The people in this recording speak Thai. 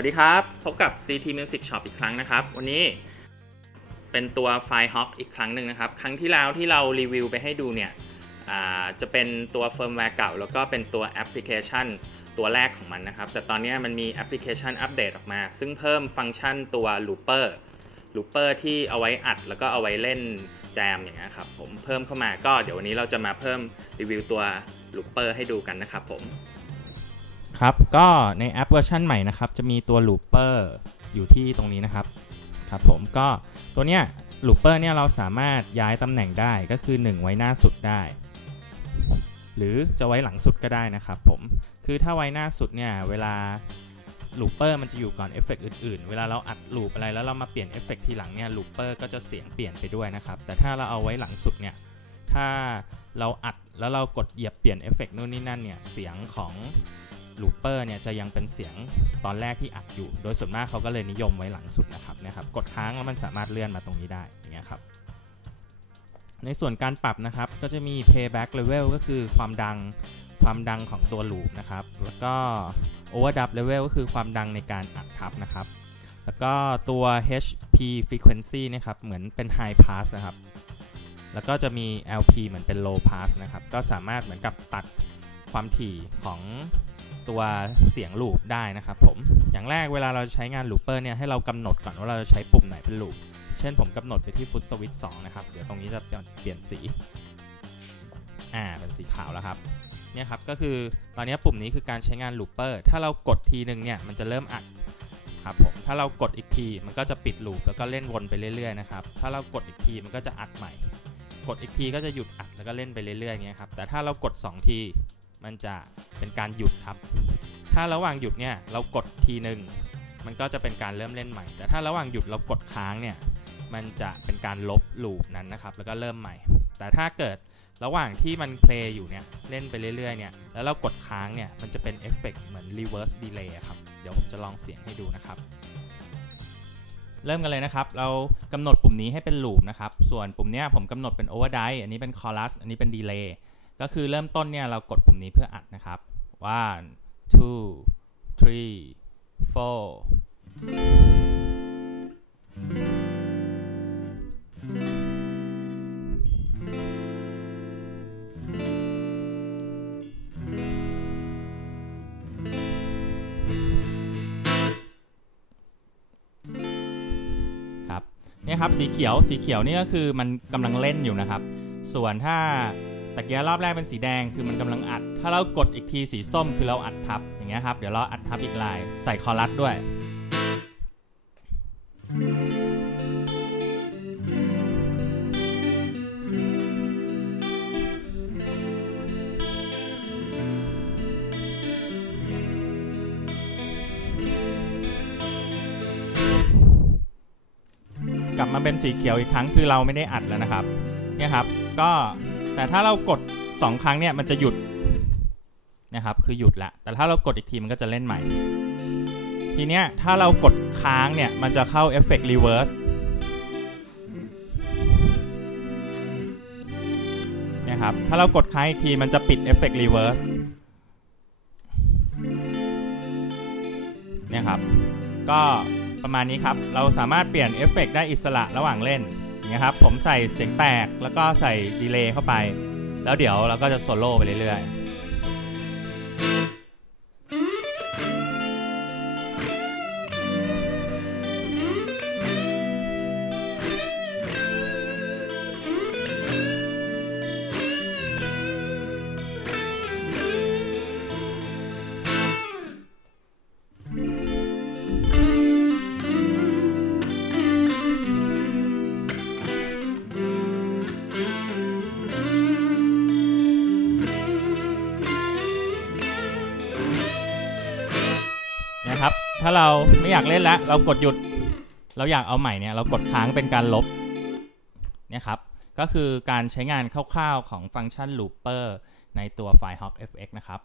วัสดีครับ พบกับ CT Music Shop อีกครั้งนะครับ วันนี้เป็นตัวไฟล์ Hawk อีกครั้งหนึ่งนะครับ ครั้งที่แล้วที่เรารีวิวไปให้ดูเนี่ยจะเป็นตัวเฟิร์มแวร์เก่า แล้วก็เป็นตัวแอปพลิเคชันตัวแรกของมันนะครับ แต่ตอนนี้มันมีแอปพลิเคชันอัปเดตออกมา ซึ่งเพิ่มฟังก์ชันตัว Looper Looper ที่เอาไว้อัด แล้วก็เอาไว้เล่นแจมอย่างเงี้ยครับผมเพิ่มเข้ามาก็เดี๋ยววันนี้เราจะมาเพิ่มรีวิวตัว Looper ให้ดูกันนะครับผม ครับ ก็ในแอปเวอร์ชันใหม่นะครับ จะมีตัว Looper อยู่ที่ตรงนี้นะครับ ครับผมก็ตัวเนี้ย Looper เนี่ยเราสามารถย้ายตำแหน่งได้ก็คือ 1 ไว้หน้าสุดได้ หรือจะไว้หลังสุดก็ได้นะครับผม คือถ้าไว้หน้าสุดเนี่ยเวลา Looper มันจะอยู่ก่อนเอฟเฟกอื่นๆ เวลาเราอัดลูปอะไรแล้วเรามาเปลี่ยนเอฟเฟกทีหลังเนี่ย Looper ก็จะเสียงเปลี่ยนไปด้วยนะครับ แต่ถ้าเราเอาไว้หลังสุดเนี่ย ถ้าเราอัดแล้วเรากดเหยียบเปลี่ยนเอฟเฟกนู่นนี่นั่นเนี่ย เสียงของ ลูปเปอร์เนี่ยจะยังเป็นเสียงตอนแรกที่อัดอยู่ โดยส่วนมากเขาก็เลยนิยมไว้หลังสุดนะครับนะครับ กดค้างแล้วมันสามารถเลื่อนมาตรงนี้ได้อย่างเงี้ยครับ ในส่วนการปรับนะครับก็จะมี playback level ก็คือความดังความดังของตัวลูปนะครับ แล้วก็ overdub level ก็คือความดังในการอัดทับนะครับ แล้วก็ตัว HP frequency นะครับเหมือนเป็น high pass นะครับ แล้วก็จะมี LP เหมือนเป็น low pass นะครับ ก็สามารถเหมือนกับตัดความถี่ของ ตัวเสียงลูปได้นะครับผม อย่างแรกเวลาเราใช้งานลูปเปอร์เนี่ยให้เรากำหนดก่อนว่าเราจะใช้ปุ่มไหนเป็นลูป เช่นผมกำหนดไปที่ฟุตสวิตช์2นะครับ เดี๋ยวตรงนี้จะเปลี่ยนสี อ่า เป็นสีขาวแล้วครับ เนี่ยครับ ก็คือตอนนี้ปุ่มนี้คือการใช้งานลูปเปอร์ ถ้าเรากดทีหนึ่งเนี่ยมันจะเริ่มอัดครับผม ถ้าเรากดอีกทีมันก็จะปิดลูปแล้วก็เล่นวนไปเรื่อยๆนะครับ ถ้าเรากดอีกทีมันก็จะอัดใหม่ กดอีกทีก็จะหยุดอัดแล้วก็เล่นไปเรื่อยๆอย่างเงี้ยครับ แต่ถ้าเรากด 2 ที มันจะเป็นการหยุดครับ ถ้าระหว่างหยุดเนี่ยเรากดทีหนึ่งมันก็จะเป็นการเริ่มเล่นใหม่ แต่ถ้าระหว่างหยุดเรากดค้างเนี่ยมันจะเป็นการลบลูปนั้นนะครับ แล้วก็เริ่มใหม่ แต่ถ้าเกิดระหว่างที่มันเพลย์อยู่เนี่ยเล่นไปเรื่อยๆเนี่ยแล้วเรากดค้างเนี่ยมันจะเป็นเอฟเฟกต์เหมือน reverse delay อะครับ เดี๋ยวผมจะลองเสียงให้ดูนะครับ เริ่มกันเลยนะครับ เรากำหนดปุ่มนี้ให้เป็นลูปนะครับ ส่วนปุ่มเนี้ยผมกำหนดเป็น overdrive อันนี้เป็น chorus อันนี้เป็น delay ก็คือเริ่มต้นเนี่ยเรากดปุ่มนี้เพื่ออัดนะครับ one two three four ครับเนี่ยครับสีเขียวสีเขียวนี่ก็คือมันกำลังเล่นอยู่นะครับ ส่วนถ้า แตะเกียรอบแรกเป็นสีแดงคือมันกำลังอัด ถ้าเรากดอีกทีสีส้มคือเราอัดทับอย่างเงี้ยครับ เดี๋ยวเราอัดทับอีกลายใส่คอรัสด้วย กลับมาเป็นสีเขียวอีกครั้งคือเราไม่ได้อัดแล้วนะครับเนี่ยครับก็ แต่ถ้าเรากด 2 ครั้งเนี่ยมันจะหยุดนะครับ คือหยุดละ แต่ถ้าเรากดอีกทีมันก็จะเล่นใหม่ ทีเนี้ยถ้าเรากดค้างเนี่ยมันจะเข้าเอฟเฟกต์รีเวิร์สเนี่ยครับ ถ้าเรากดค้างอีกทีมันจะปิดเอฟเฟกต์รีเวิร์สเนี่ยครับ ก็ประมาณนี้ครับ เราสามารถเปลี่ยนเอฟเฟกต์ได้อิสระระหว่างเล่น อย่างเงี้ยครับผมใส่เสียงแตกแล้วก็ใส่ดีเลย์เข้าไป แล้วเดี๋ยวเราก็จะโซโล่ไปเรื่อยๆ ถ้าเราไม่อยากเล่นแล้วเรากดหยุด เราอยากเอาใหม่เนี่ยเรากดค้างเป็นการลบเนี่ยครับ ก็คือการใช้งานคร่าวๆของฟังก์ชัน Looper ในตัวไฟล์ Hawk FX นะครับ